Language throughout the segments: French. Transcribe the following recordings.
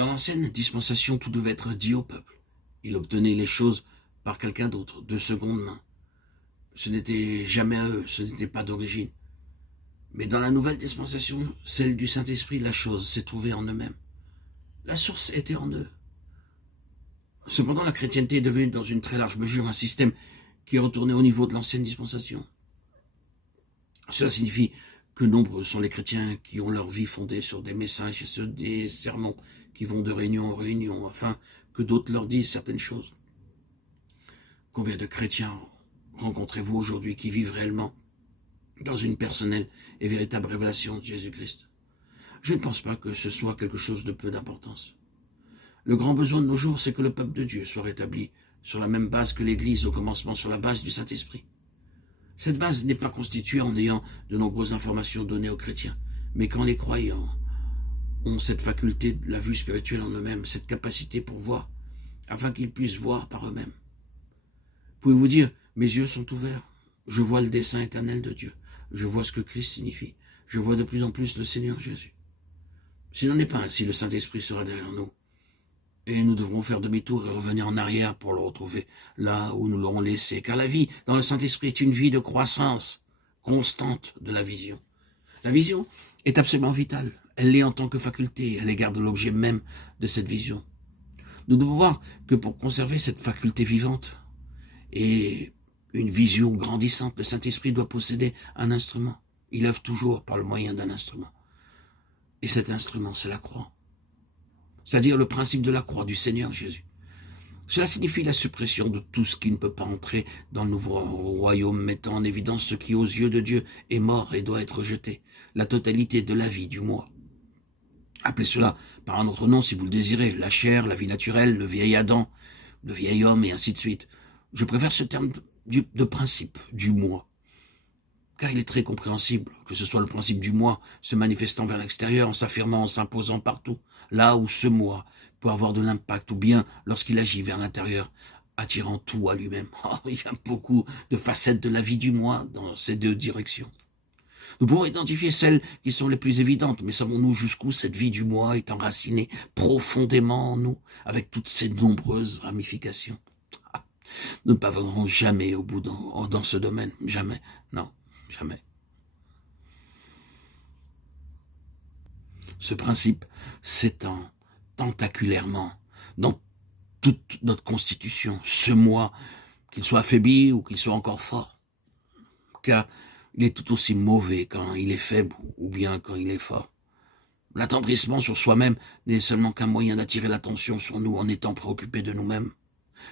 Dans l'ancienne dispensation, tout devait être dit au peuple. Il obtenait les choses par quelqu'un d'autre, de seconde main. Ce n'était jamais à eux, ce n'était pas d'origine. Mais dans la nouvelle dispensation, celle du Saint-Esprit, la chose s'est trouvée en eux-mêmes. La source était en eux. Cependant, la chrétienté est devenue dans une très large mesure un système qui est retourné au niveau de l'ancienne dispensation. Cela signifie que nombreux sont les chrétiens qui ont leur vie fondée sur des messages et sur des sermons qui vont de réunion en réunion afin que d'autres leur disent certaines choses. Combien de chrétiens rencontrez-vous aujourd'hui qui vivent réellement dans une personnelle et véritable révélation de Jésus-Christ? Je ne pense pas que ce soit quelque chose de peu d'importance. Le grand besoin de nos jours, c'est que le peuple de Dieu soit rétabli sur la même base que l'Église au commencement, sur la base du Saint-Esprit. Cette base n'est pas constituée en ayant de nombreuses informations données aux chrétiens, mais quand les croyants ont cette faculté de la vue spirituelle en eux-mêmes, cette capacité pour voir, afin qu'ils puissent voir par eux-mêmes. Pouvez-vous dire, mes yeux sont ouverts, je vois le dessein éternel de Dieu, je vois ce que Christ signifie, je vois de plus en plus le Seigneur Jésus. S'il n'en est pas ainsi, le Saint-Esprit sera derrière nous, et nous devrons faire demi-tour et revenir en arrière pour le retrouver là où nous l'aurons laissé, car la vie dans le Saint-Esprit est une vie de croissance constante de la vision. La vision est absolument vitale, elle l'est en tant que faculté à l'égard de l'objet même de cette vision. Nous devons voir que pour conserver cette faculté vivante et une vision grandissante, le Saint-Esprit doit posséder un instrument. Il œuvre toujours par le moyen d'un instrument. Et cet instrument, c'est la croix. C'est-à-dire le principe de la croix du Seigneur Jésus. Cela signifie la suppression de tout ce qui ne peut pas entrer dans le nouveau royaume, mettant en évidence ce qui, aux yeux de Dieu, est mort et doit être jeté. La totalité de la vie du moi. Appelez cela par un autre nom si vous le désirez, la chair, la vie naturelle, le vieil Adam, le vieil homme et ainsi de suite. Je préfère ce terme de principe, du moi, car il est très compréhensible, que ce soit le principe du moi se manifestant vers l'extérieur, en s'affirmant, en s'imposant partout, là où ce moi peut avoir de l'impact, ou bien lorsqu'il agit vers l'intérieur, attirant tout à lui-même. Oh, il y a beaucoup de facettes de la vie du moi dans ces deux directions. Nous pouvons identifier celles qui sont les plus évidentes, mais savons-nous jusqu'où cette vie du moi est enracinée profondément en nous, avec toutes ces nombreuses ramifications? Nous ne parviendrons jamais au bout dans ce domaine, jamais, non, jamais. Ce principe s'étend tentaculairement dans toute notre constitution, ce moi, qu'il soit affaibli ou qu'il soit encore fort, car il est tout aussi mauvais quand il est faible ou bien quand il est fort. L'attendrissement sur soi-même n'est seulement qu'un moyen d'attirer l'attention sur nous en étant préoccupé de nous-mêmes.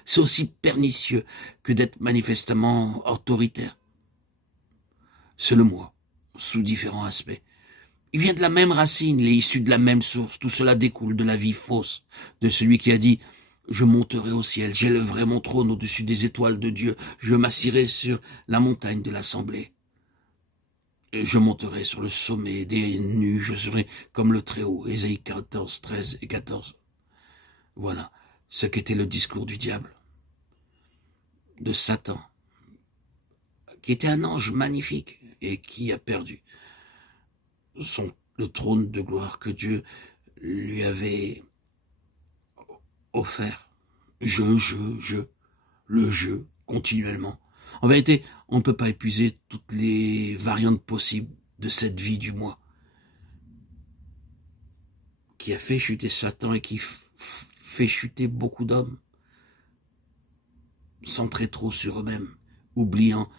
C'est aussi pernicieux que d'être manifestement autoritaire. C'est le moi, sous différents aspects. Il vient de la même racine, il est issu de la même source. Tout cela découle de la vie fausse de celui qui a dit « Je monterai au ciel, j'élèverai mon trône au-dessus des étoiles de Dieu, je m'assirai sur la montagne de l'assemblée. Je monterai sur le sommet des nues, je serai comme le Très-Haut. » Ésaïe 14, 13 et 14. Voilà ce qu'était le discours du diable, de Satan, qui était un ange magnifique et qui a perdu le trône de gloire que Dieu lui avait offert. Le jeu, continuellement. En vérité, on ne peut pas épuiser toutes les variantes possibles de cette vie du moi, qui a fait chuter Satan et qui fait chuter beaucoup d'hommes, centrés trop sur eux-mêmes, oubliant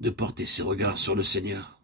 de porter ses regards sur le Seigneur.